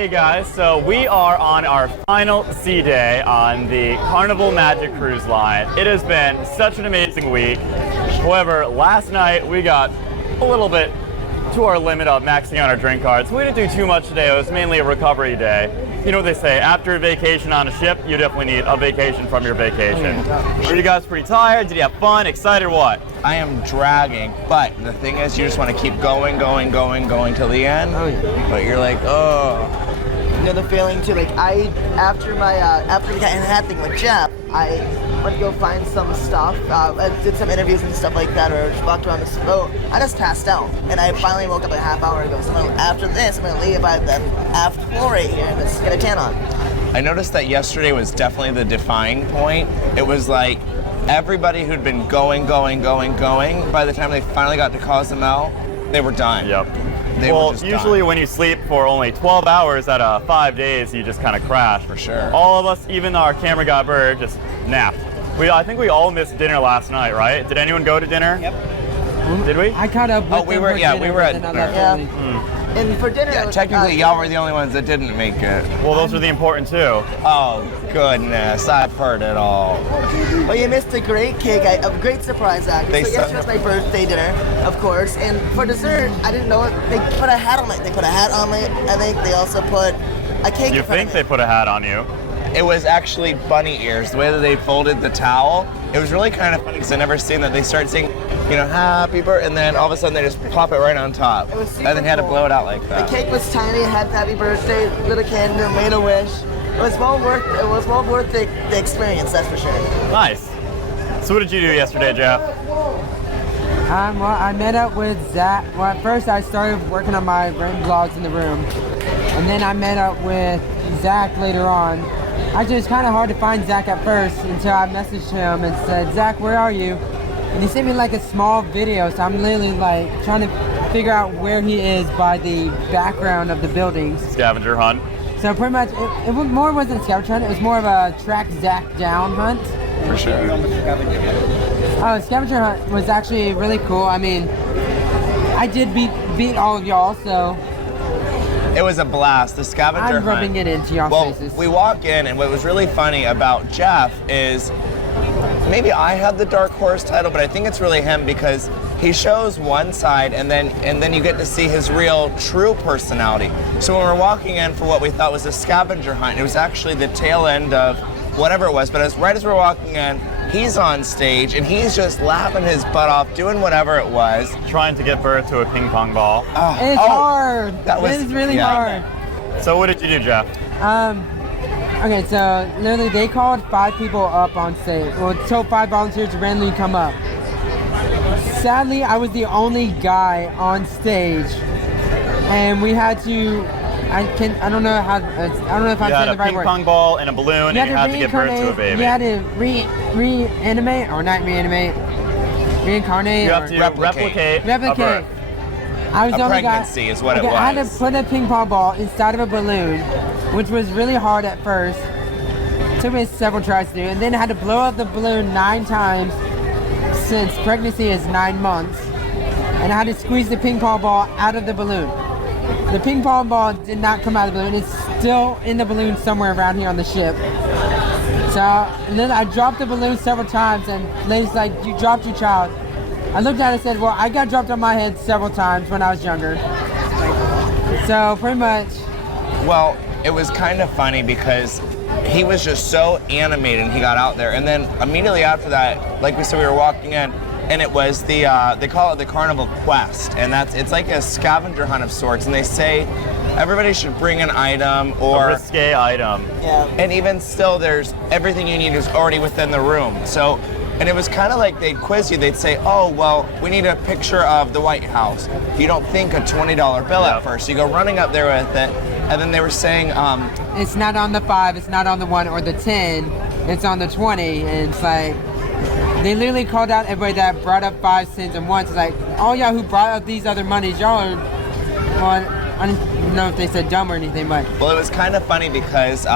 Hey guys, so we are on our final sea day on the Carnival Magic cruise line. It has been such an amazing week. However, last night we got a little bit to our limit of maxing out our drink cards. We didn't do too much today. It was mainly a recovery day. You know what they say, after a vacation on a ship, you definitely need a vacation from your vacation. Are you guys pretty tired? Did you have fun? Excited or what? I am dragging, but the thing is you just want to keep going till the end. Oh, yeah. But you're like, oh. You know the feeling too, like after we got in that thing with Jeff, I went to go find some stuff, I did some interviews and stuff like that, or just walked around this boat. I just passed out, and I finally woke up a half hour ago. So after this, I'm gonna leave by the aft floor right here and just get a tan on. I noticed that yesterday was definitely the defining point. It was like everybody who'd been going, by the time they finally got to Cozumel, they were done. Yep. They were just usually done. when you sleep for only 12 hours out of 5 days, you just kind of crash. For sure. All of us, even our camera guy Bird, just napped. I think we all missed dinner last night, right? Did anyone go to dinner? Yep. Did we? I caught up with we were at dinner. Yeah. And for dinner, Yeah, technically y'all were the only ones that didn't make it. Well, those are the important too. Oh, goodness, I've heard it all. Well, you missed a great cake, a great surprise actually. So yesterday was my birthday dinner, of course, and for dessert, I didn't know it. They put a hat on it. They put a hat on me. I think they also put a cake. You think they put a hat on you? It was actually bunny ears, the way that they folded the towel. It was really kind of funny because I never seen that. They start saying, happy birthday, and then all of a sudden they just pop it right on top. It was super and then had to cool. blow it out like that. The cake was tiny. It had happy birthday, lit a candle, made a wish. It was well worth the experience, that's for sure. Nice. So what did you do yesterday, Jeff? Well, I met up with Zach. Well, at first I started working on my written vlogs in the room, and then I met up with Zach later on. Actually, it's kind of hard to find Zach at first until I messaged him and said, Zach, where are you? And he sent me like a small video, so I'm literally like trying to figure out where he is by the background of the buildings. Scavenger hunt. So pretty much, it wasn't a scavenger hunt, it was more of a track Zach down hunt. For sure. Oh, scavenger hunt was actually really cool. I mean, I did beat all of y'all, so It was a blast. The scavenger hunt. I'm rubbing it into y'all's faces. We walk in, and what was really funny about Jeff is maybe I had the dark horse title, but I think it's really him because he shows one side, and then you get to see his real, true personality. So when we're walking in for what we thought was a scavenger hunt, it was actually the tail end of whatever it was. But right as we're walking in, he's on stage, and he's just laughing his butt off, doing whatever it was. Trying to give birth to a ping pong ball. It's hard. It's really hard. So what did you do, Jeff? Okay, so literally they called 5 people up on stage. Well, told 5 volunteers to randomly come up. Sadly, I was the only guy on stage, and we had to. I don't know if I'm saying the right word. You had a ping pong ball and a balloon, and you had to give birth to a baby. You had to reanimate, or not reanimate, reincarnate, you have to replicate. Replicate. A birth. I was the only guy. Pregnancy is what it was. I had to put a ping pong ball inside of a balloon, which was really hard at first. Took me several tries to do, and then I had to blow up the balloon 9 times, since pregnancy is 9 months, and I had to squeeze the ping pong ball out of the balloon. The ping pong ball did not come out of the balloon. It's still in the balloon somewhere around here on the ship. So then I dropped the balloon several times, and lady's like, "You dropped your child." I looked at it and said, "Well, I got dropped on my head several times when I was younger." So pretty much. Well, it was kind of funny because he was just so animated and he got out there. And then immediately after that, like we said, we were walking in, and it was the, they call it the Carnival Quest. And it's like a scavenger hunt of sorts. And they say everybody should bring an item or a risque item. Yeah. And even still, there's everything you need is already within the room. So, and it was kind of like they'd quiz you. They'd say, oh, well, we need a picture of the White House. You don't think a $20 bill at first. You go running up there with it. And then they were saying, it's not on the 5, it's not on the 1 or the 10, it's on the 20. And it's like, they literally called out everybody that brought up 5 cents and 1s. It's like, all y'all who brought up these other monies, y'all are, well, I don't know if they said dumb or anything, but. Well, it was kind of funny because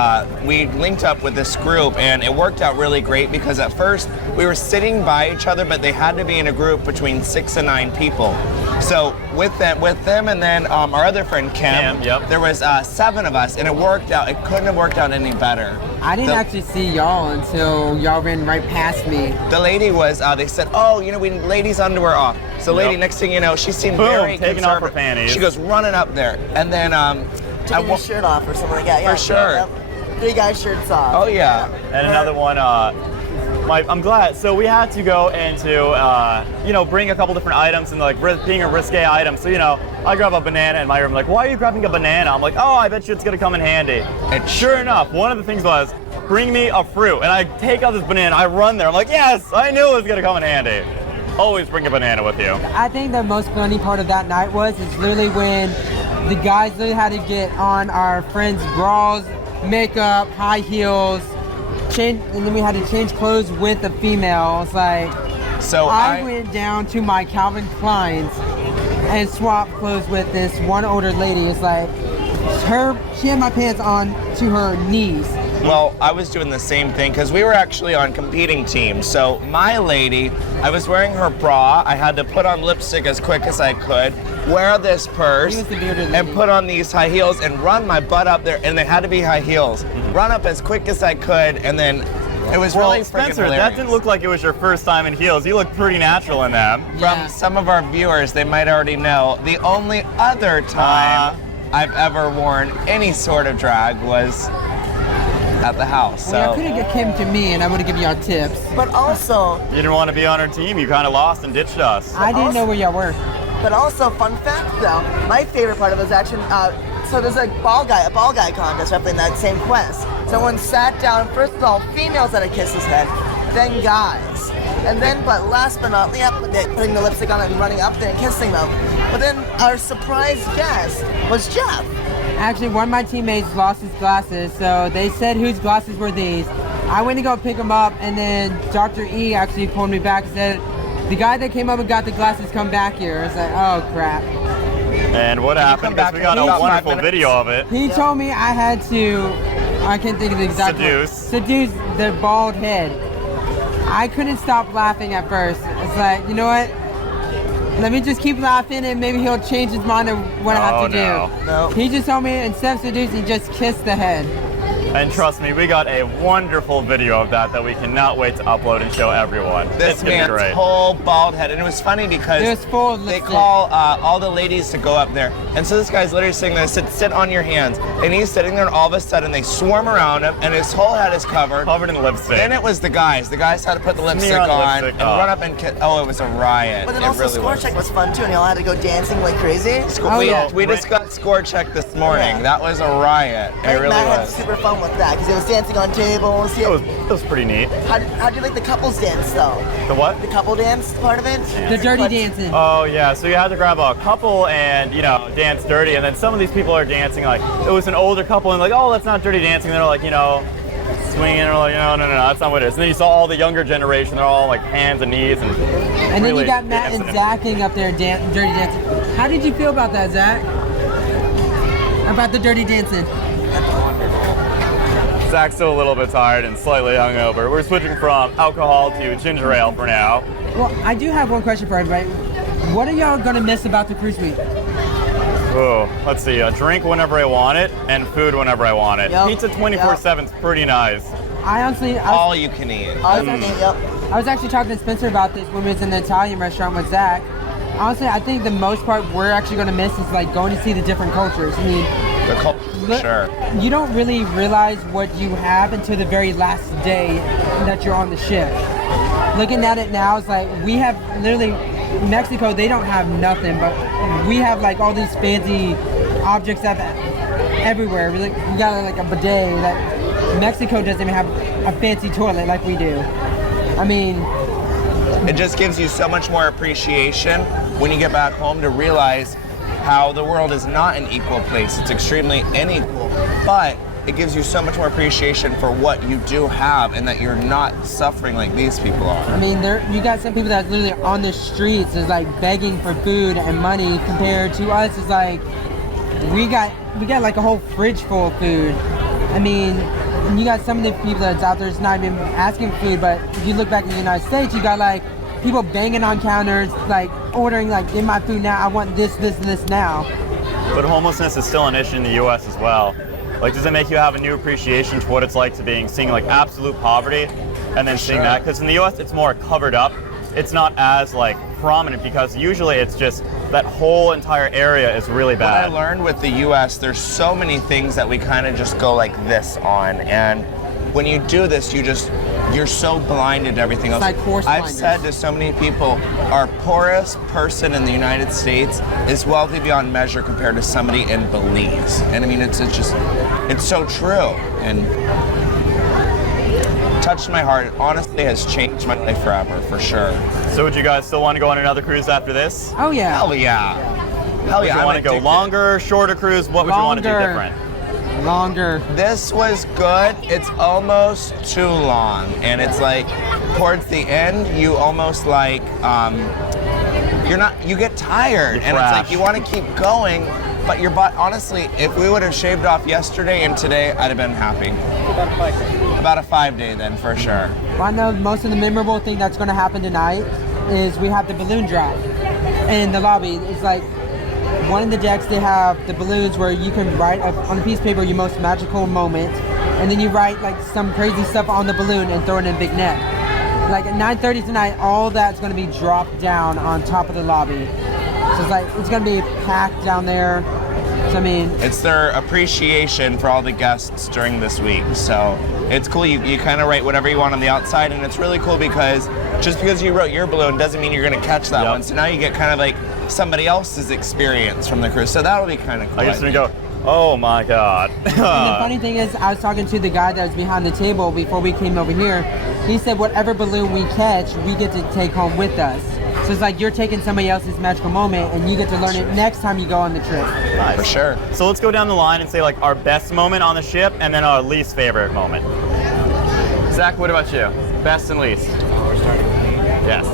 we linked up with this group, and it worked out really great because at first we were sitting by each other, but they had to be in a group between 6 and 9 people. So with them and then our other friend Kim. Yep. There was 7 of us, and it worked out. It couldn't have worked out any better. I didn't actually see y'all until y'all ran right past me. The lady was. They said, "Oh, we need ladies' underwear off." So, lady, Yep. next thing you know, she seemed Boom, very taking off her conservative. panties. She goes running up there, and then Taking your shirt off or something like that. Yeah, For sure. Yep. 3 guys' shirts off. Oh yeah. And another one, I'm glad. So we had to go into, bring a couple different items and like being a risque item. So, I grab a banana in my room. Like, why are you grabbing a banana? I'm like, oh, I bet you it's gonna come in handy. And sure enough, one of the things was, bring me a fruit. And I take out this banana, I run there. I'm like, yes, I knew it was gonna come in handy. Always bring a banana with you. I think the most funny part of that night is literally when the guys literally had to get on our friends' bras, makeup, high heels, change, and then we had to change clothes with the female. It's like, So I went down to my Calvin Klein's and swapped clothes with this one older lady. It's like, she had my pants on to her knees. Well, I was doing the same thing because we were actually on competing teams. So my lady, I was wearing her bra. I had to put on lipstick as quick as I could, wear this purse, He was the bearded and lady. put on these high heels and run my butt up there. And they had to be high heels. Run up as quick as I could, and then it was Well, really freaking Spencer, hilarious. that didn't look like it was your first time in heels. You look pretty natural in them. Yeah. From some of our viewers, they might already know, the only other time I've ever worn any sort of drag was at the house. Well, So you could have came to me and I would have given y'all tips. But also, You didn't want to be on our team. You kind of lost and ditched us. I didn't know where y'all were. fun fact though, my favorite part of it was actually, so there's a ball guy contest roughly in that same quest. Someone sat down, first of all, females had to kiss his head, then guys. And then, but last but not least, putting the lipstick on it and running up there and kissing them. But then our surprise guest was Jeff. Actually, one of my teammates lost his glasses, so they said whose glasses were these. I went to go pick them up, and then Dr. E actually pulled me back and said, the guy that came up and got the glasses come back here. I was like, oh crap. And what happened? come Because we back got in a about 5 wonderful minutes? video of it. He told me I had to, I can't think of the exact word. Seduce the bald head. I couldn't stop laughing at first. It's like, you know what? Let me just keep laughing and maybe he'll change his mind of what I have to do. No. He just told me instead of seducing, just kiss the head. And trust me, we got a wonderful video of that we cannot wait to upload and show everyone. this It's gonna be man's great. whole bald head, and it was funny because It was full of they lipstick. call all the ladies to go up there, and so this guy's literally sitting there, sit on your hands, and he's sitting there, and all of a sudden they swarm around him, and his whole head is covered. Covered in lipstick. Then it was the guys. The guys had to put the lipstick Smear on on lipstick, and oh. run up and kiss. Oh, it was a riot. But then it also really score was. check was fun too, and y'all had to go dancing like crazy. Oh, yeah. We just got score check this morning. Yeah. That was a riot. It really Matt had was. super fun with that because he was dancing on tables. It was pretty neat. How'd you like the couples dance though? The what? The couple dance part of it? The dirty But- dancing. Oh yeah, so you had to grab a couple and dance dirty, and then some of these people are dancing like it was an older couple and like, oh, that's not dirty dancing. And they're like, swinging, and they're like, no, that's not what it is. And then you saw all the younger generation, they're all like hands and knees and. And then really you got Matt and dancing. Zaching up there dirty dancing. How did you feel about that, Zach? About the dirty dancing? Zach's still a little bit tired and slightly hungover. We're switching from alcohol to ginger ale for now. Well, I do have one question for everybody. What are y'all gonna miss about the cruise week? Oh, let's see. A drink whenever I want it, and food whenever I want it. Yep. Pizza 24/7 is pretty nice. I honestly, All you can eat. Yep. I was actually talking to Spencer about this when we was in the Italian restaurant with Zach. Honestly, I think the most part we're actually gonna miss is like going to see the different cultures. I mean, The culture, look, sure. you don't really realize what you have until the very last day that you're on the ship. Looking at it now, it's like we have literally Mexico. They don't have nothing, but we have like all these fancy objects that everywhere. We got like a bidet that Mexico doesn't even have a fancy toilet like we do. I mean, It just gives you so much more appreciation when you get back home to realize how the world is not an equal place. It's extremely unequal, but it gives you so much more appreciation for what you do have and that you're not suffering like these people are. I mean, you got some people that's literally on the streets is like begging for food and money compared to us. It's like we got like a whole fridge full of food. I mean, and you got some of the people that's out there that's not even asking for food, but if you look back in the United States, you got like people banging on counters, like ordering, like, get my food now, I want this, this, and this now. But homelessness is still an issue in the U.S. as well. Like, does it make you have a new appreciation to what it's like to seeing like absolute poverty, and then seeing that? Because in the U.S. it's more covered up. It's not as like prominent because usually it's just that whole entire area is really bad. What I learned with the U.S., there's so many things that we kind of just go like this on, and when you do this, you're so blinded to everything else. It's like horse I've blinders. said to so many people, our poorest person in the United States is wealthy beyond measure compared to somebody in Belize. And I mean, it's so true, and touched my heart. It honestly has changed my life forever, for sure. So would you guys still want to go on another cruise after this? Oh yeah. Hell yeah. Hell Would yeah. you I'm want to go addicted. longer, shorter cruise? What would you want to do Longer. different? Longer. This was good. It's almost too long, and it's like towards the end, you almost like you get tired, and it's like crash. you want to keep going, but your butt. Honestly, if we would have shaved off yesterday and today, I'd have been happy. About a 5-day then, for sure. Well, I know most of the memorable thing that's going to happen tonight is we have the balloon drop in the lobby. It's like one of the decks, they have the balloons where you can write on a piece of paper your most magical moment, and then you write like some crazy stuff on the balloon and throw it in a big net. Like at 9:30 tonight, all that's going to be dropped down on top of the lobby. So it's going to be packed down there. So I mean, It's their appreciation for all the guests during this week. So it's cool. You kind of write whatever you want on the outside, and it's really cool because just because you wrote your balloon doesn't mean you're going to catch that Yep. one. So now you get kind of like somebody else's experience from the cruise. So that'll be kind of cool. I guess we go, oh my God. and the funny thing is, I was talking to the guy that was behind the table before we came over here. He said whatever balloon we catch, we get to take home with us. So it's like you're taking somebody else's magical moment, and you get to learn it next time you go on the trip. Nice. For sure. So let's go down the line and say like our best moment on the ship and then our least favorite moment. Zach, what about you? Best and least? We're starting with me. Yes.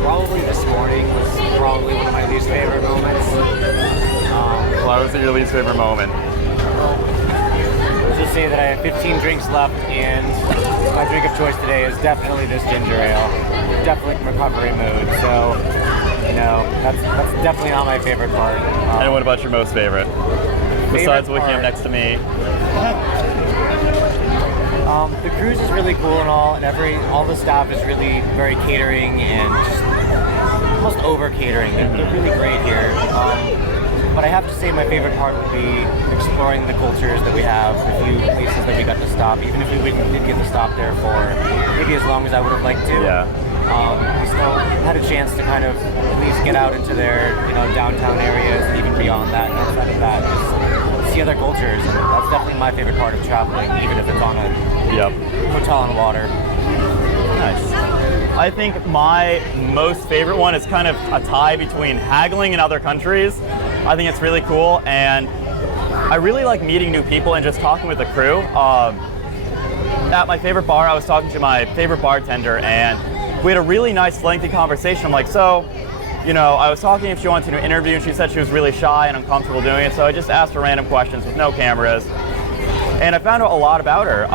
Probably this morning was probably one of my least favorite moments. Why was it your least favorite moment? Let's just say that I have 15 drinks left, and my drink of choice today is definitely this ginger ale. Definitely in recovery mood, so that's definitely not my favorite part. And what about your most favorite? Besides looking up part. next to me. The cruise is really cool and all the staff is really very catering and just almost over catering. They're really great here. But I have to say my favorite part would be exploring the cultures that we have, the few places that we got to stop, even if we didn't get to stop there for maybe as long as I would have liked to. Yeah. We still had a chance to kind of at least get out into their downtown areas and even beyond that, and outside of that, just see other cultures. And that's definitely my favorite part of traveling, even if it's on a hotel on water. Nice. I think my most favorite one is kind of a tie between haggling in other countries. I think it's really cool, and I really like meeting new people and just talking with the crew. At my favorite bar, I was talking to my favorite bartender, and we had a really nice, lengthy conversation. I'm like, so, I was talking if she wanted to do an interview, and she said she was really shy and uncomfortable doing it, so I just asked her random questions with no cameras, and I found out a lot about her.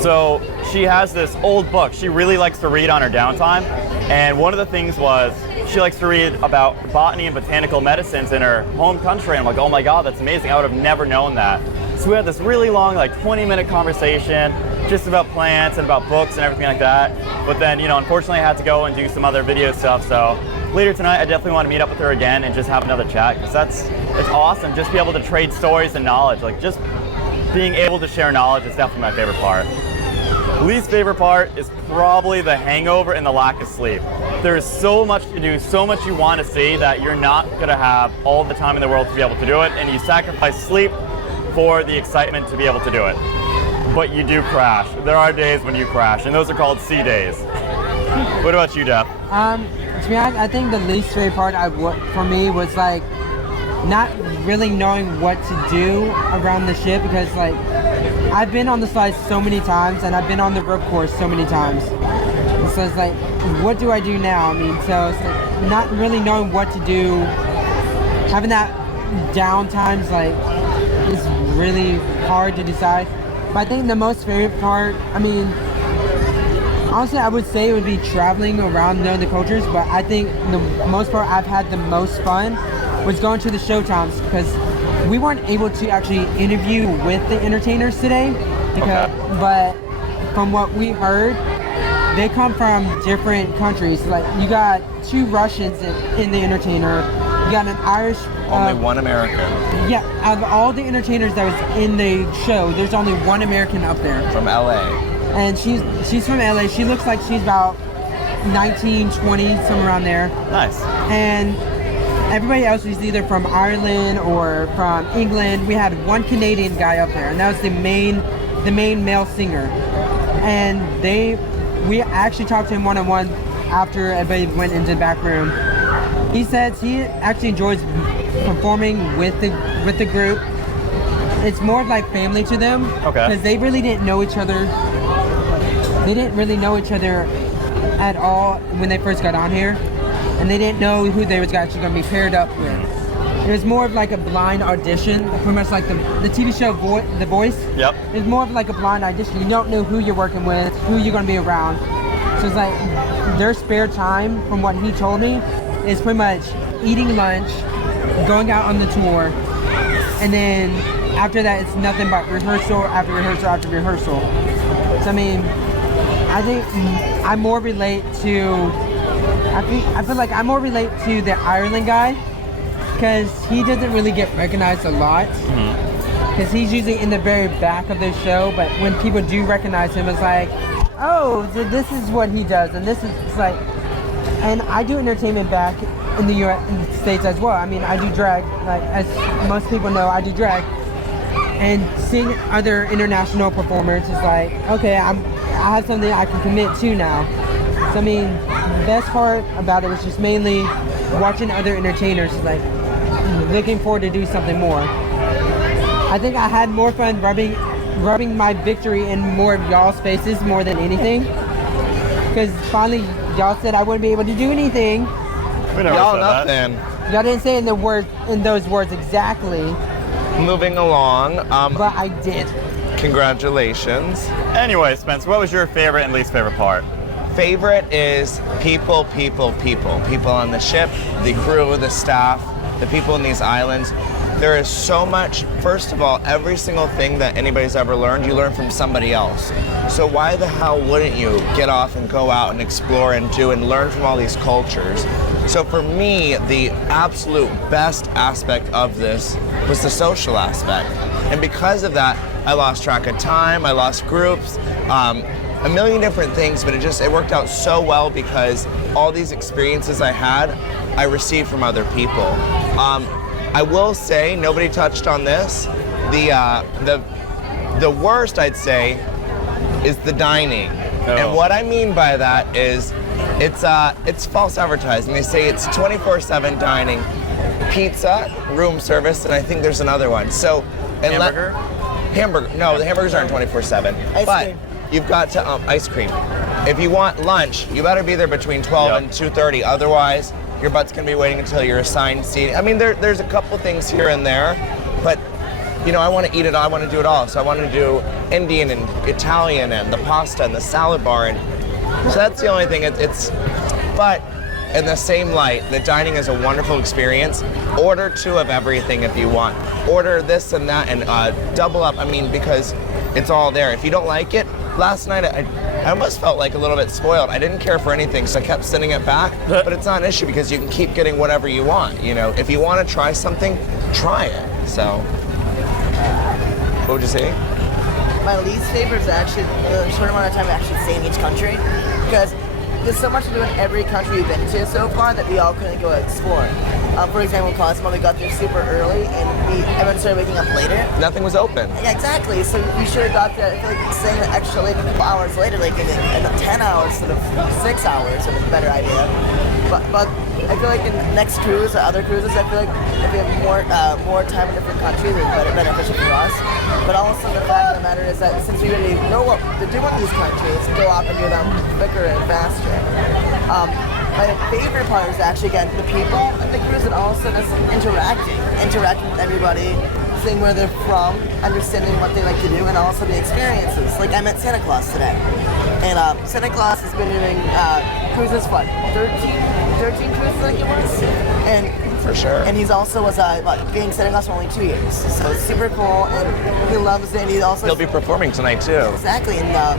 So she has this old book she really likes to read on her downtime, and one of the things was she likes to read about botany and botanical medicines in her home country. I'm like, oh my God, that's amazing. I would have never known that. So we had this really long, 20-minute conversation just about plants and about books and everything like that. But then, unfortunately I had to go and do some other video stuff. So later tonight, I definitely want to meet up with her again and just have another chat, because it's awesome. Just be able to trade stories and knowledge. Just being able to share knowledge is definitely my favorite part. Least favorite part is probably the hangover and the lack of sleep. There's so much to do, so much you want to see that you're not going to have all the time in the world to be able to do it, and you sacrifice sleep for the excitement to be able to do it. But you do crash. There are days when you crash, and those are called sea days. What about you, Jeff? To be honest, I think the least favorite part for me was not really knowing what to do around the ship, because I've been on the slides so many times and I've been on the rope course so many times. And so it's what do I do now? So it's not really knowing what to do. Having that downtime's it's really hard to decide. But I think the most favorite part, I mean, honestly, I would say it would be traveling around knowing the cultures, but I think the most part I've had the most fun was going to the Showtimes, because we weren't able to actually interview with the entertainers today, because, but from what we heard, they come from different countries. Like, you got 2 Russians in the entertainer, you got an Irish. Only one American. Yeah, out of all the entertainers that was in the show, there's only one American up there. From LA. And she's from LA. She looks like she's about 19, 20, somewhere around there. Nice. And everybody else was either from Ireland or from England. We had one Canadian guy up there, and that was the main male singer. And we actually talked to him one-on-one after everybody went into the back room. He says he actually enjoys performing with the group. It's more of like family to them, because they really didn't know each other. They didn't really know each other at all when they first got on here, and they didn't know who they was actually going to be paired up with. It was more of like a blind audition, pretty much like the TV show The Voice. Yep. It's more of like a blind audition. You don't know who you're working with, who you're going to be around. So it's like their spare time, from what he told me, is pretty much eating lunch, going out on the tour, and then after that it's nothing but rehearsal after rehearsal after rehearsal. So I mean, I think I more relate to, I feel like I more relate to the Ireland guy, because he doesn't really get recognized a lot, because he's usually in the very back of the show, but when people do recognize him, it's like, oh, so this is what he does, and this is, it's like, and I do entertainment back in the US, in the States as well. I mean, I do drag, like, as most people know, I do drag, and seeing other international performers is like, okay, I have something I can commit to now. So I mean, the best part about it was just mainly watching other entertainers, like looking forward to do something more. I think I had more fun rubbing my victory in more of y'all's faces more than anything, because finally y'all said I wouldn't be able to do anything. We never Y'all said that. nothing. Y'all didn't say in those words exactly, Moving along. but I did. Congratulations. Anyway, Spence, what was your favorite and least favorite part? Favorite is people. People on the ship, the crew, the staff, the people in these islands. There is so much. First of all, every single thing that anybody's ever learned, you learn from somebody else. So why the hell wouldn't you get off and go out and explore and do and learn from all these cultures? So for me, the absolute best aspect of this was the social aspect. And because of that, I lost track of time, I lost groups, a million different things, but it worked out so well because all these experiences I had, I received from other people. I will say, nobody touched on this, the worst I'd say is the dining. Oh. And what I mean by that is it's false advertising. They say it's 24/7 dining, pizza, room service, and I think there's another one. So, hamburger. No, the hamburgers aren't 24/7. Ice But cream. you've got to ice cream. If you want lunch, you better be there between 12 and 2:30. Otherwise, your butt's gonna be waiting until you're assigned seating. I mean, there's a couple things here and there, but you know, I want to eat it all. I want to do it all. So I want to do Indian and Italian and the pasta and the salad bar, and so that's the only thing. But in the same light, the dining is a wonderful experience. Order 2 of everything if you want. Order this and that and double up. I mean, because it's all there. If you don't like it, last night I almost felt like a little bit spoiled. I didn't care for anything, so I kept sending it back. But it's not an issue because you can keep getting whatever you want. You know, if you want to try something, try it. So, what would you say? My least favorite is actually the short amount of time I actually stay in each country, because there's so much to do in every country we've been to so far that we all couldn't go explore. For example, Cosmo, we got there super early and everyone started waking up later. Nothing was open. Yeah, exactly. So we should have got there. I feel like staying an extra late, a couple hours later, like in 10 hours instead of 6 hours, would be a better idea. But I feel like in the next cruise or other cruises, I feel like if we have more time in different countries, it's beneficial for us. But also the fact of the matter is that since we already know what to do in these countries, go off and do them quicker and faster. My favorite part is actually, again, the people in the cruise and also just interacting with everybody, understanding where they're from, understanding what they like to do, and also the experiences. Like I met Santa Claus today, and Santa Claus has been doing cruises, what, 13 cruises I think it was? And For sure. And he's also was being Santa Claus for only 2 years, so it's super cool, and he loves it. He also He'll be performing tonight too. exactly in the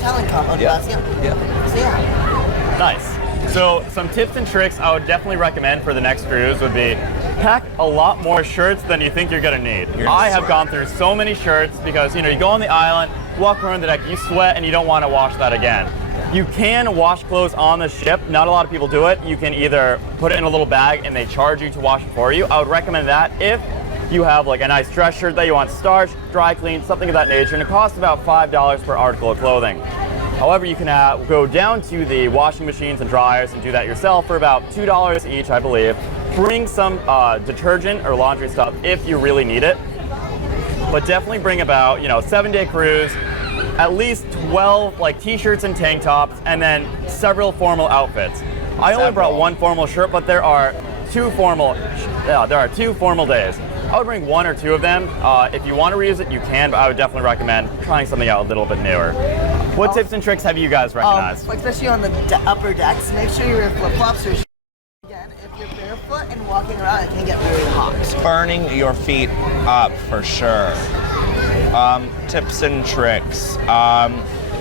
talent comp. Yeah. Yeah. So yeah. Nice. So some tips and tricks I would definitely recommend for the next cruise would be pack a lot more shirts than you think you're gonna need. I have gone through so many shirts because you go on the island, walk around the deck, you sweat and you don't want to wash that again. You can wash clothes on the ship. Not a lot of people do it. You can either put it in a little bag and they charge you to wash it for you. I would recommend that if you have like a nice dress shirt that you want starched, dry cleaned, something of that nature, and it costs about $5 per article of clothing. However, you can go down to the washing machines and dryers and do that yourself for about $2 each, I believe. Bring some detergent or laundry stuff if you really need it. But definitely bring about, 7-day cruise, at least 12 like t-shirts and tank tops, and then several formal outfits. I only brought one formal shirt, but there are two formal days. I would bring one or two of them. If you want to reuse it, you can, but I would definitely recommend trying something out a little bit newer. What tips and tricks have you guys recognized? Especially on the upper decks, make sure you wear flip-flops or again, if you're barefoot and walking around, it can get really hot. Burning your feet up for sure. Tips and tricks.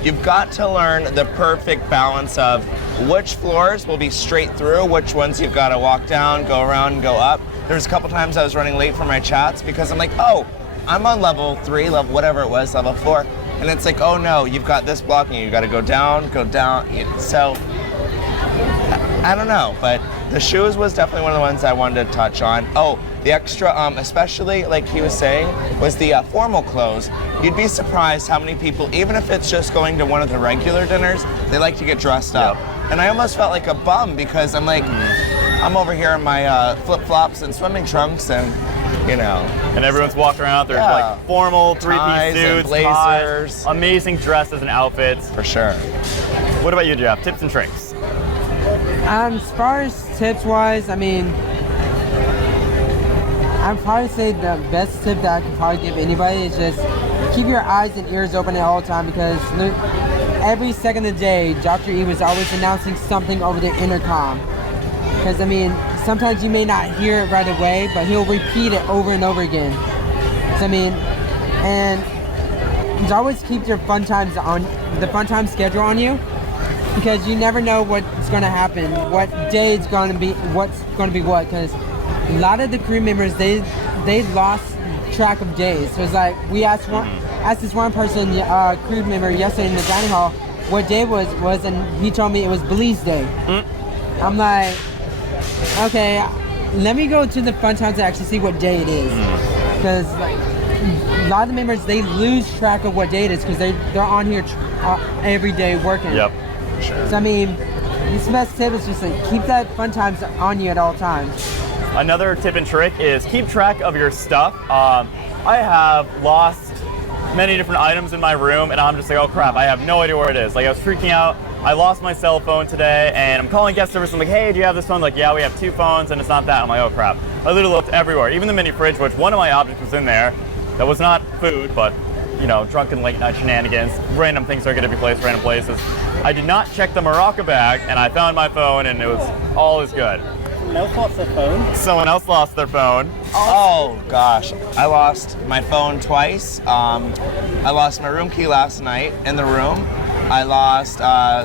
You've got to learn the perfect balance of which floors will be straight through, which ones you've got to walk down, go around, go up. There's a couple times I was running late for my chats because I'm like, oh, I'm on level 3, level whatever it was, level 4. And it's like, oh no, you've got this blocking you. You got to go down. So, I don't know, but the shoes was definitely one of the ones I wanted to touch on. Oh, the extra, especially like he was saying, was the formal clothes. You'd be surprised how many people, even if it's just going to one of the regular dinners, they like to get dressed up. And I almost felt like a bum because I'm like, I'm over here in my flip-flops and swimming trunks and, And everyone's walking around, there's like formal three-piece suits, blazers, ties, amazing dresses and outfits. For sure. What about you, Jeff? Tips and tricks? As far as tips-wise, I'd probably say the best tip that I could probably give anybody is just keep your eyes and ears open at all time because every second of the day, Dr. E was always announcing something over the intercom. Because, sometimes you may not hear it right away, but he'll repeat it over and over again. So, and always keep your fun time schedule on you because you never know what's going to happen, what day it's going to be, what's going to be what. Because a lot of the crew members, they lost track of days. So it's like we asked this one person, crew member yesterday in the dining hall, what day was, and he told me it was Belize Day. I'm like, okay, let me go to the fun times to actually see what day it is. Because a lot of the members, they lose track of what day it is because they're on here every day working. Yep. Sure. So this best tip is just like keep that fun times on you at all times. Another tip and trick is keep track of your stuff. I have lost many different items in my room and I'm just like, oh crap, I have no idea where it is. Like I was freaking out. I lost my cell phone today and I'm calling guest service. I'm like, hey, do you have this phone? Like, yeah, we have 2 phones and it's not that. I'm like, oh crap. I literally looked everywhere, even the mini fridge, which one of my objects was in there. That was not food, but drunken late night shenanigans. Random things are going to be placed random places. I did not check the Morocco bag and I found my phone and it was all is good. Someone else lost their phone? Someone else lost their phone. Oh gosh, I lost my phone twice. I lost my room key last night in the room. I lost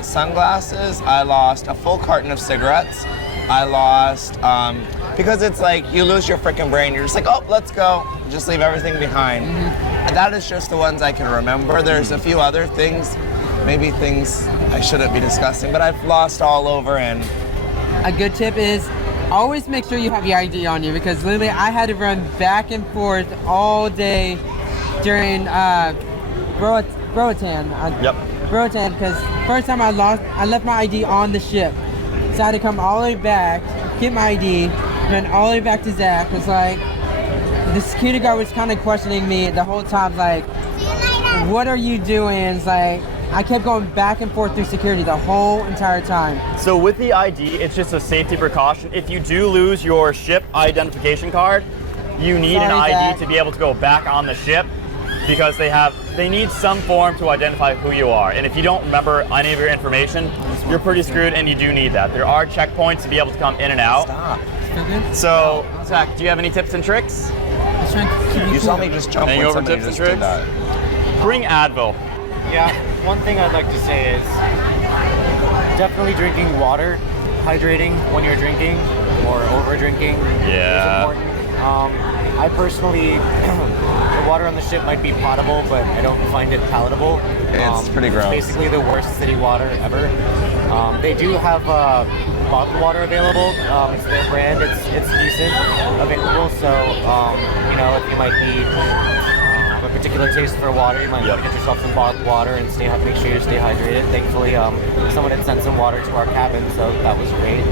sunglasses. I lost a full carton of cigarettes. I lost, because it's like you lose your freaking brain. You're just like, oh, let's go. Just leave everything behind. And that is just the ones I can remember. There's a few other things, maybe things I shouldn't be discussing, but I've lost all over. And a good tip is always make sure you have your ID on you because literally I had to run back and forth all day during Roatan. Roatan, because first time I left my ID on the ship. So I had to come all the way back, get my ID, run all the way back to Zach. It's like, the security guard was kind of questioning me the whole time, like, what are you doing? It's like, I kept going back and forth through security the whole entire time. So with the ID, it's just a safety precaution. If you do lose your ship identification card, you need an Sorry, ID Zach. to be able to go back on the ship because they need some form to identify who you are. And if you don't remember any of your information, you're pretty screwed, and you do need that. There are checkpoints to be able to come in and out. Stop. Still good? So, Zach, do you have any tips and tricks? Let's try and keep it You cool. saw me just jump Any when over somebody tips and just did tricks? that. Bring Advil. Yeah, one thing I'd like to say is definitely drinking water, hydrating when you're drinking or over drinking Yeah. is important. I personally, the water on the ship might be potable, but I don't find it palatable. It's pretty gross. It's basically the worst city water ever. They do have bottled water available. It's their brand. It's decent available. So you know, if you might need have a particular taste for water, you might want to get yourself some bottled water and make sure you stay hydrated. Thankfully, someone had sent some water to our cabin, so that was great.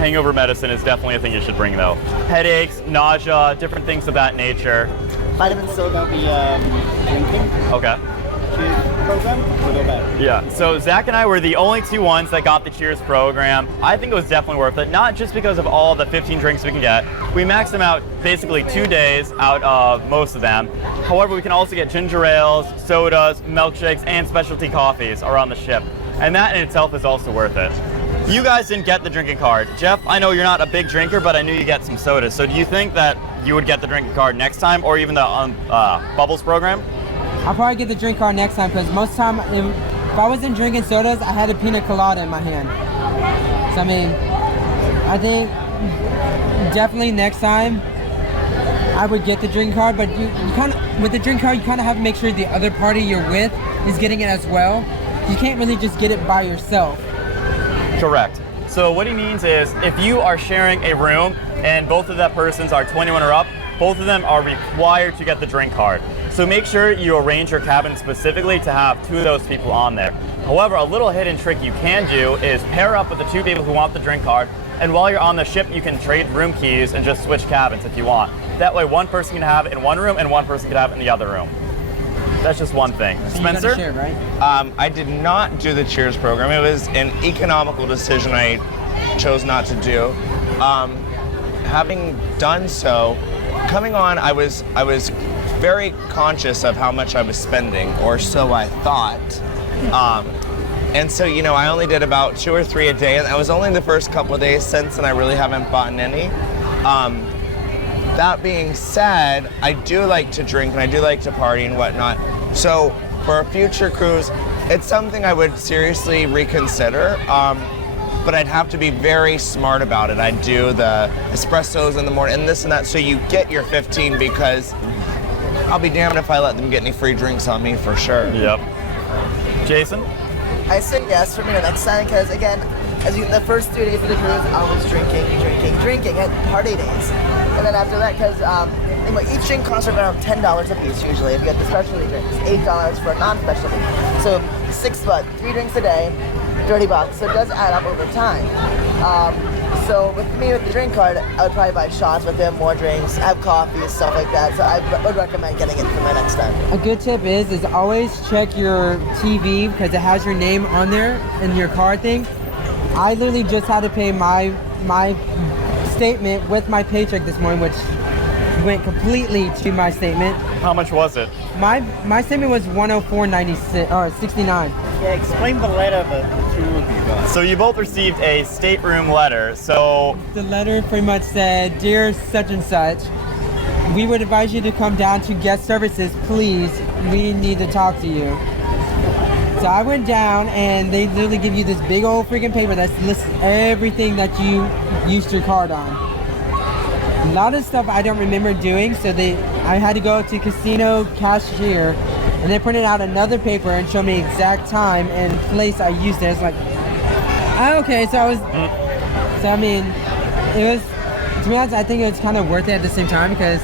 Hangover medicine is definitely a thing you should bring, though. Headaches, nausea, different things of that nature. Vitamin soda. Drinking Okay. program to go back. Yeah, so Zach and I were the only two ones that got the Cheers program. I think it was definitely worth it, not just because of all the 15 drinks we can get. We maxed them out basically 2 days out of most of them. However, we can also get ginger ales, sodas, milkshakes, and specialty coffees are on the ship. And that in itself is also worth it. You guys didn't get the drinking card. Jeff, I know you're not a big drinker, but I knew you get some sodas. So do you think that you would get the drinking card next time, or even the Bubbles program? I'll probably get the drink card next time because most time, if I wasn't drinking sodas, I had a pina colada in my hand. So I mean, I think definitely next time I would get the drink card. But you kind of, with the drink card, you kind of have to make sure the other party you're with is getting it as well. You can't really just get it by yourself. Correct. So what he means is if you are sharing a room and both of that persons are 21 or up, both of them are required to get the drink card. So make sure you arrange your cabin specifically to have 2 of those people on there. However, a little hidden trick you can do is pair up with the 2 people who want the drink card, and while you're on the ship, you can trade room keys and just switch cabins if you want. That way one person can have it in one room and one person can have it in the other room. That's just one thing. So you gotta Spencer? share, right? I did not do the Cheers program. It was an economical decision I chose not to do. Having done so, coming on, I was very conscious of how much I was spending, or so I thought. And so, you know, I only did about 2 or 3 a day, and that was only the first couple of days since, and I really haven't bought any. That being said, I do like to drink and I do like to party and whatnot. So for a future cruise, it's something I would seriously reconsider. But I'd have to be very smart about it. I'd do the espressos in the morning and this and that, so you get your 15, because I'll be damned if I let them get any free drinks on me, for sure. Yep. Jason? I say yes for me the next time because, again, the first 3 days of the cruise, I was drinking at party days. And then after that, because each drink costs around $10 a piece usually. If you get the specialty drinks, $8 for a non-specialty. So $6, 3 drinks a day, $30. So it does add up over time. So with me, with the drink card, I would probably buy shots with him, more drinks, have coffee, stuff like that. So I would recommend getting it for my next time. A good tip is always check your TV because it has your name on there and your card thing. I literally just had to pay my statement with my paycheck this morning, which went completely to my statement. How much was it? My statement was $104.96 or $69. Yeah, explain the letter that the 2 of you got. So you both received a stateroom letter. So The letter pretty much said, "Dear such and such, we would advise you to come down to guest services, please. We need to talk to you." So I went down and they literally give you this big old freaking paper that lists everything that you used your card on. A lot of stuff I don't remember doing, so I had to go to casino cashier and they printed out another paper and showed me exact time and place I used it. It's like, okay, so I mean, it was, to be honest, I think it was kind of worth it at the same time because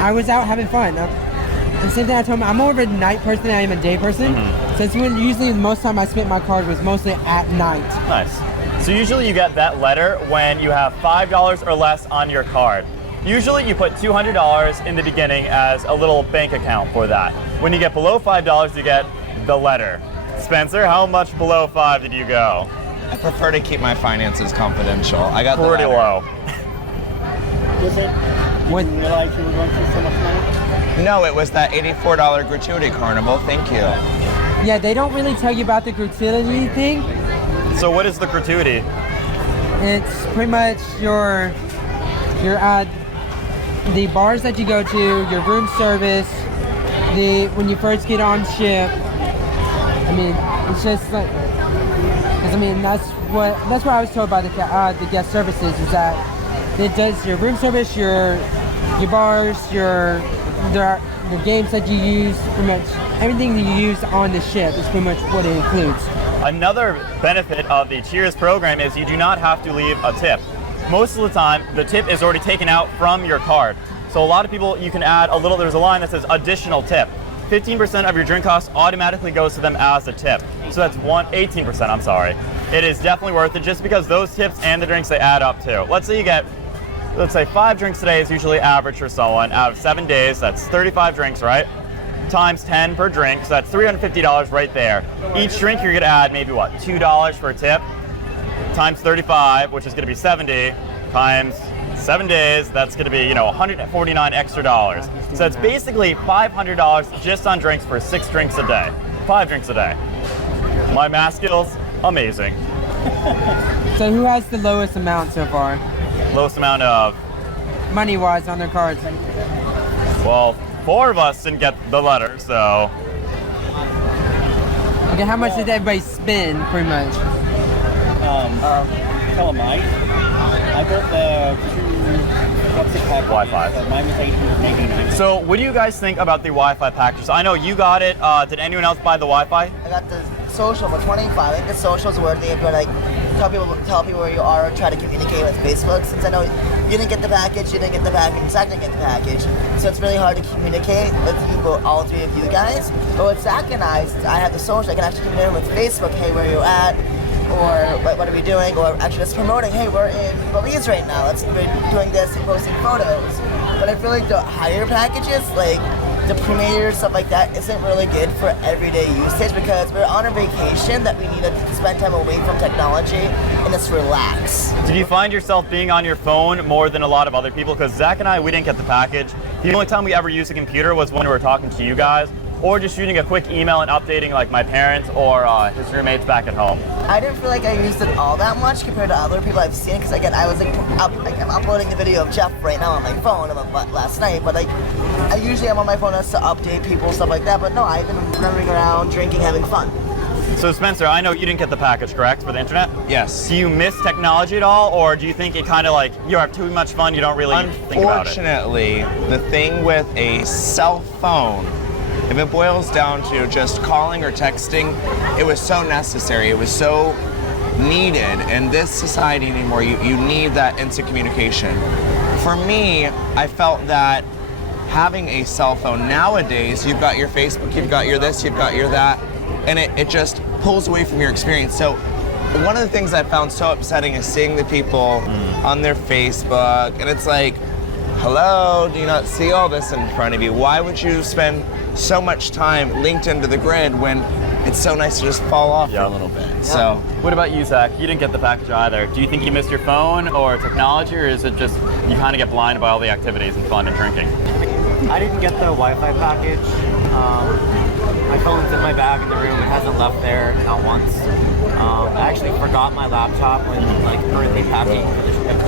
I was out having fun. The same thing I told him, I'm more of a night person than I am a day person. Since when usually most time I spent my card was mostly at night. nice. So usually you get that letter when you have $5 or less on your card. Usually you put $200 in the beginning as a little bank account for that. When you get below $5, you get the letter. Spencer, how much below 5 did you go? I prefer to keep my finances confidential. I got the Pretty letter. low. Was it? Did What- you realize you were going through so much money? No, it was that $84 gratuity, Carnival. Thank you. Yeah, they don't really tell you about the gratuity thing. So what is the gratuity? It's pretty much your the bars that you go to, your room service, the when you first get on ship. I mean, it's just like, 'cause I mean that's what I was told by the guest services is that it does your room service, your bars, the games that you use, pretty much everything that you use on the ship is pretty much what it includes. Another benefit of the Cheers program is you do not have to leave a tip. Most of the time, the tip is already taken out from your card. So a lot of people, you can add a little, there's a line that says additional tip. 15% of your drink cost automatically goes to them as a tip. So that's 18%, I'm sorry. It is definitely worth it just because those tips and the drinks, they add up too. Let's say you get, let's say 5 drinks a day is usually average for someone. Out of 7 days, that's 35 drinks, right? Times 10 per drink, so that's $350 right there. Each drink you're gonna add maybe what, $2 for a tip? Times 35, which is gonna be 70, times 7 days, that's gonna be, 149 extra dollars. So it's basically $500 just on drinks for 6 drinks a day. 5 drinks a day. My math skills, amazing. So who has the lowest amount so far, Lowest amount of, money-wise, on their cards? well, 4 of us didn't get the letter, so. Okay, how much did everybody spend, pretty much? Calamite. I got the what's it called? Wi-Fi. Mine was $889. So what do you guys think about the Wi-Fi packages? I know you got it. Did anyone else buy the Wi-Fi? I got the social for 25. I think the social's where they like tell people where you are, or try to communicate with Facebook. Since I know you didn't get the package, Zach didn't get the package, so it's really hard to communicate with all 3 of you guys. But with Zach and I have the social. I can actually communicate with Facebook. Hey, where are you at? Or what are we doing? Or actually just promoting. Hey, we're in Belize right now. We're doing this and posting photos. But I feel like the higher packages, like the Premier, stuff like that, isn't really good for everyday usage because we're on a vacation that we need to spend time away from technology and just relax. Did you find yourself being on your phone more than a lot of other people? Because Zach and I, we didn't get the package. The only time we ever used a computer was when we were talking to you guys, or just shooting a quick email and updating like my parents or his roommates back at home. I didn't feel like I used it all that much compared to other people I've seen, because again, I was I'm uploading the video of Jeff right now on my phone last night, but like I usually am on my phone just to update people, stuff like that. But no, I've been running around, drinking, having fun. So Spencer, I know you didn't get the package, correct, for the internet? Yes. Do you miss technology at all, or do you think it kind of like you have too much fun, you don't really think about it? Unfortunately, the thing with a cell phone, if it boils down to just calling or texting, it was so necessary. It was so needed in this society anymore. You need that instant communication. For me, I felt that having a cell phone nowadays, you've got your Facebook, you've got your this, you've got your that, and it just pulls away from your experience. So one of the things I found so upsetting is seeing the people on their Facebook, and it's like, hello, do you not see all this in front of you? Why would you spend so much time linked into the grid when it's so nice to just fall off for a little bit? So, What about you, Zach? You didn't get the package either. Do you think you missed your phone or technology, or is it just you kind of get blinded by all the activities and fun and drinking? I didn't get the Wi-Fi package. My phone's in my bag in the room. It hasn't left there, not once. I actually forgot my laptop when currently packing for the trip.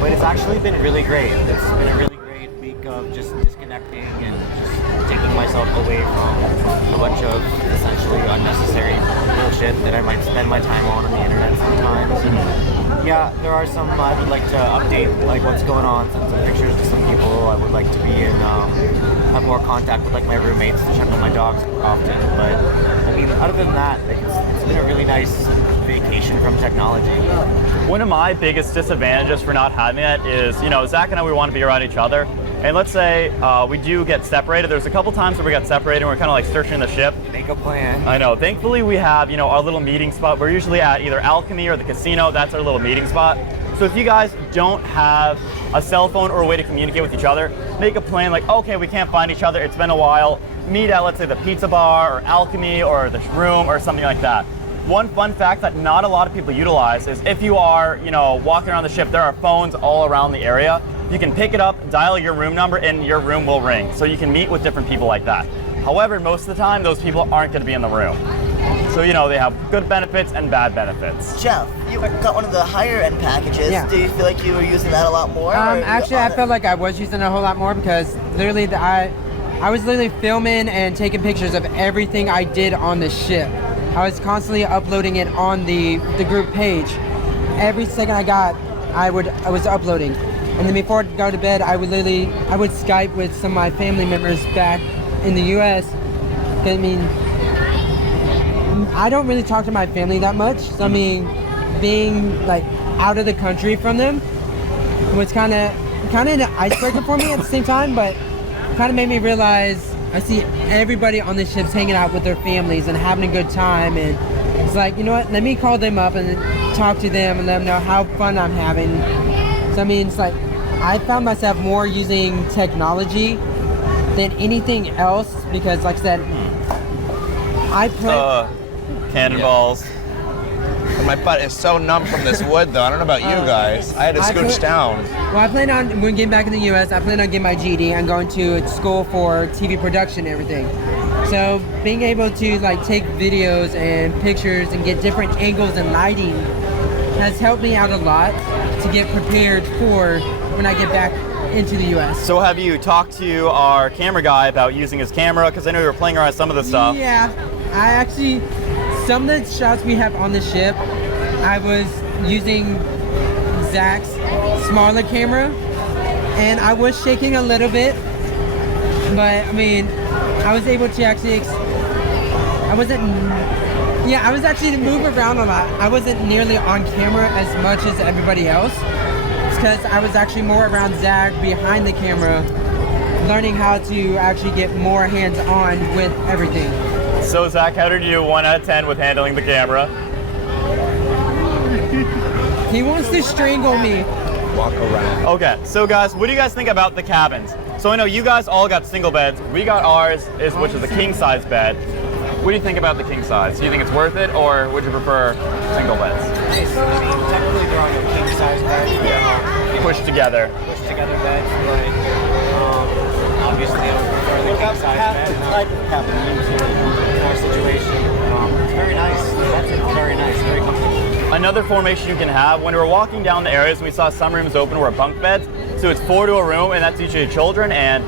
But it's actually been really great. It's been a really great week of just disconnecting and just taking myself away from a bunch of essentially unnecessary bullshit that I might spend my time on the internet sometimes. And yeah, there are some I would like to update, like what's going on, send some pictures to some people. I would like to be in, have more contact with my roommates to check on my dogs often. But I mean, other than that, it's been a really nice vacation from technology. One of my biggest disadvantages for not having it is, Zach and I, we want to be around each other. And let's say we do get separated. There's a couple times where we got separated and we're kind of like searching the ship. Make a plan. I know. Thankfully, we have, our little meeting spot. We're usually at either Alchemy or the casino. That's our little meeting spot. So if you guys don't have a cell phone or a way to communicate with each other, make a plan like, okay, we can't find each other. It's been a while. Meet at, let's say, the pizza bar or Alchemy or the room or something like that. One fun fact that not a lot of people utilize is if you are, walking around the ship, there are phones all around the area. you can pick it up, dial your room number, and your room will ring. So you can meet with different people like that. However, most of the time, those people aren't going to be in the room. So, they have good benefits and bad benefits. Jeff, you got one of the higher end packages. Yeah. Do you feel like you were using that a lot more? Actually, I felt like I was using it a whole lot more because literally I was literally filming and taking pictures of everything I did on the ship. I was constantly uploading it on the group page. Every second I got, I was uploading. And then before I'd go to bed, I would Skype with some of my family members back in the US. I mean, I don't really talk to my family that much. So I mean, being like out of the country from them was kind of an icebreaker for me at the same time, but kind of made me realize I see everybody on the ships hanging out with their families and having a good time, and it's like, you know what, let me call them up and talk to them and let them know how fun I'm having. So I mean, it's like I found myself more using technology than anything else because, like I said, I play Cannonballs. And my butt is so numb from this wood, though. I don't know about you guys. I had to scooch down. Well, I plan on, when getting back in the U.S., I plan on getting my GED. I'm going to school for TV production and everything. So being able to like take videos and pictures and get different angles and lighting has helped me out a lot to get prepared for when I get back into the U.S. So have you talked to our camera guy about using his camera? Because I know you were playing around with some of the stuff. Yeah, I actually, some of the shots we have on the ship, I was using Zach's smaller camera, and I was shaking a little bit, but I mean, I was able to actually, I was actually to move around a lot. I wasn't nearly on camera as much as everybody else. It's because I was actually more around Zach behind the camera, learning how to actually get more hands-on with everything. So Zach, how did you do 1 out of 10 with handling the camera? He wants to strangle me. Walk around. Okay, so guys, what do you guys think about the cabins? So I know you guys all got single beds. We got ours, which is a king size bed. What do you think about the king size? Do you think it's worth it, or would you prefer single beds? Nice. I mean, technically they're on the king size bed. Yeah. Pushed together. Pushed together beds, but obviously I would prefer the king size bed. The type of cabin In our situation, it's very nice. That's very nice, very comfortable. Another formation you can have, when we were walking down the areas, we saw some rooms open were bunk beds. So it's 4 to a room, and that's usually children, and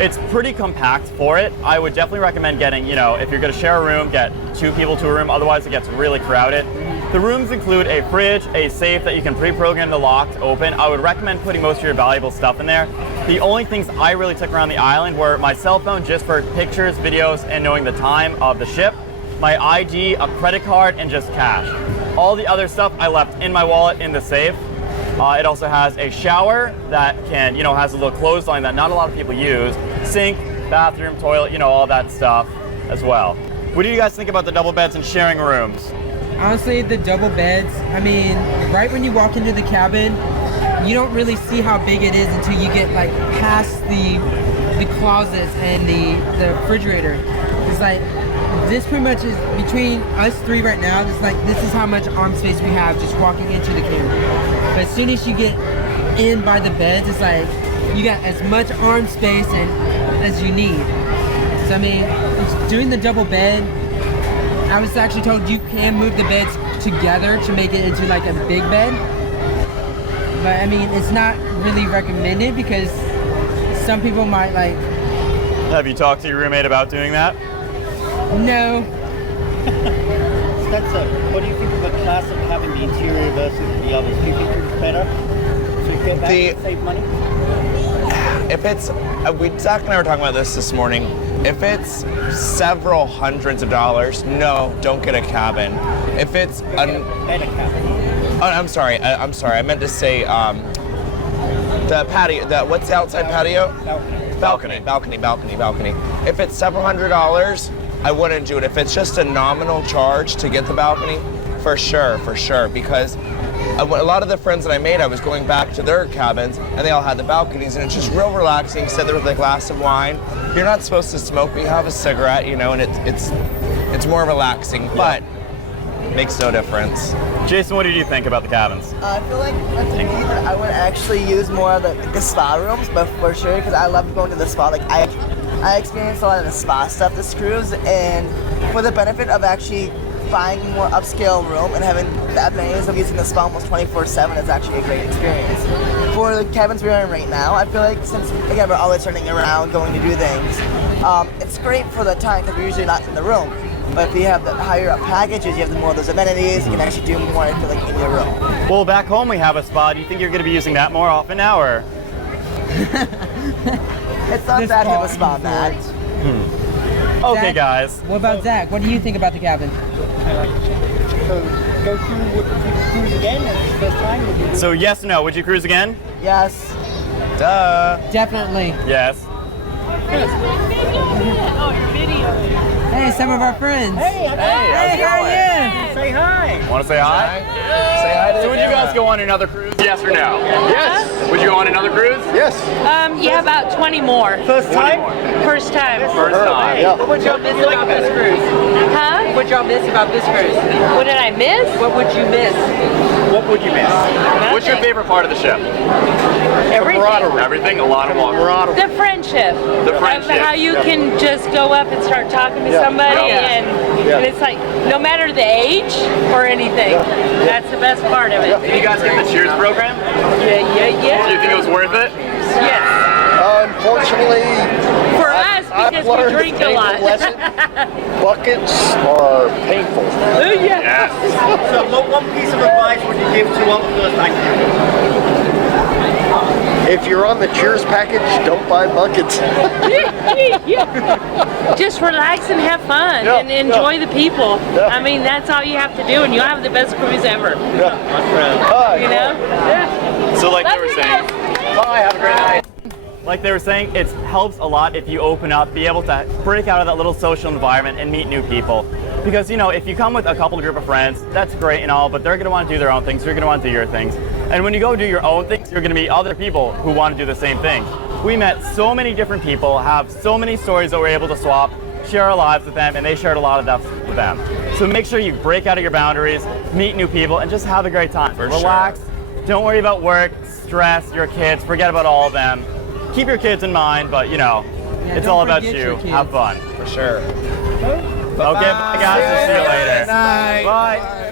it's pretty compact for it. I would definitely recommend getting, if you're gonna share a room, get 2 people to a room, otherwise it gets really crowded. The rooms include a fridge, a safe that you can pre-program the lock to open. I would recommend putting most of your valuable stuff in there. The only things I really took around the island were my cell phone just for pictures, videos, and knowing the time of the ship, my ID, a credit card, and just cash. All the other stuff I left in my wallet in the safe. It also has a shower that can, has a little clothesline that not a lot of people use, sink, bathroom, toilet, all that stuff as well. What do you guys think about the double beds and sharing rooms? Honestly, the double beds, I mean, right when you walk into the cabin, you don't really see how big it is until you get like past the closets and the refrigerator. It's like, this pretty much is between us 3 right now. This is how much arm space we have just walking into the cabin. But as soon as you get in by the beds, it's like you got as much arm space as you need. So I mean, doing the double bed, I was actually told you can move the beds together to make it into like a big bed. But I mean, it's not really recommended because some people might like. Have you talked to your roommate about doing that? No. Spencer, what do you think of the classic cabin, the interior versus the others? Do you think it's better to get that and save money? If it's, Zach and I were talking about this morning. If it's several hundreds of dollars, no, don't get a cabin. If it's Get a better cabin. Oh, I'm sorry. I meant to say the patio. What's the outside patio? Balcony. If it's several $100s, I wouldn't do it. If it's just a nominal charge to get the balcony, for sure. Because a lot of the friends that I made, I was going back to their cabins, and they all had the balconies, and it's just real relaxing. Sit there with a glass of wine. You're not supposed to smoke, but you have a cigarette, and it's more relaxing. But makes no difference. Jason, what did you think about the cabins? I feel like to me that I would actually use more of the spa rooms, but for sure, because I love going to the spa. Like I experienced a lot of the spa stuff this cruise, and for the benefit of actually buying a more upscale room and having the amenities of using the spa almost 24/7 is actually a great experience. For the cabins we're in right now, I feel like since again we're always turning around, going to do things, it's great for the time because we're usually not in the room. But if you have the higher up packages, you have more of those amenities. You can actually do more, I feel like, in your room. Well, back home we have a spa. Do you think you're going to be using that more often now, or? It's not bad to have a spa, Matt. Okay, Zach? guys. What about Zach? What do you think about the cabin? So go through with the cruise again. That's the first time. Would you? So yes or no? Would you cruise again? Yes. Duh. Definitely. Yes. Hey, some of our friends. Hey, Hey, how are you? say hi. Want to say hi? Say hi to So the would you camera. guys go on another cruise? Yes or no? Yes. Would you go on another cruise? Yes. Yeah, about 20 more. First time. First time. First time. Yeah. What would y'all miss about this cruise? Huh? What would y'all miss about this cruise? What did I miss? What would you miss? What would you miss? What's your favorite part of the ship? Everything. Everything. A lot of water. The friendship. The friendship. Of how you can just go up and start talking to Yeah. somebody, Yeah. and it's like no matter the age or anything. That's the best part of it. Did you guys get the Cheers program? Yeah. Do you think it was worth it? Yes. Unfortunately, For us, I've because we learned drink the a lot. painful lesson. Buckets are painful. Oh, yeah. Yes. So one piece of advice would you give to one first time? If you're on the Cheers package, don't buy buckets. Just relax and have fun Yeah, and enjoy the people. Yeah. I mean, that's all you have to do, and you'll have the best cruise ever. Bye. You know? Yeah. So like Love they were you saying, guys. bye, have a great night. Like they were saying, it helps a lot if you open up, be able to break out of that little social environment and meet new people. Because, you know, if you come with a couple group of friends, that's great and all, but they're going to want to do their own things, you're going to want to do your things. And when you go do your own things, you're going to meet other people who want to do the same thing. We met so many different people, have so many stories that we're able to swap, share our lives with them, and they shared a lot of that with them. So make sure you break out of your boundaries, meet new people, and just have a great time. Relax, don't worry about work, stress, your kids, forget about all of them. Keep your kids in mind, but you know, it's don't all about forget you. your kids. For Have fun. sure. Okay, bye guys, we'll see you later. Night. Bye.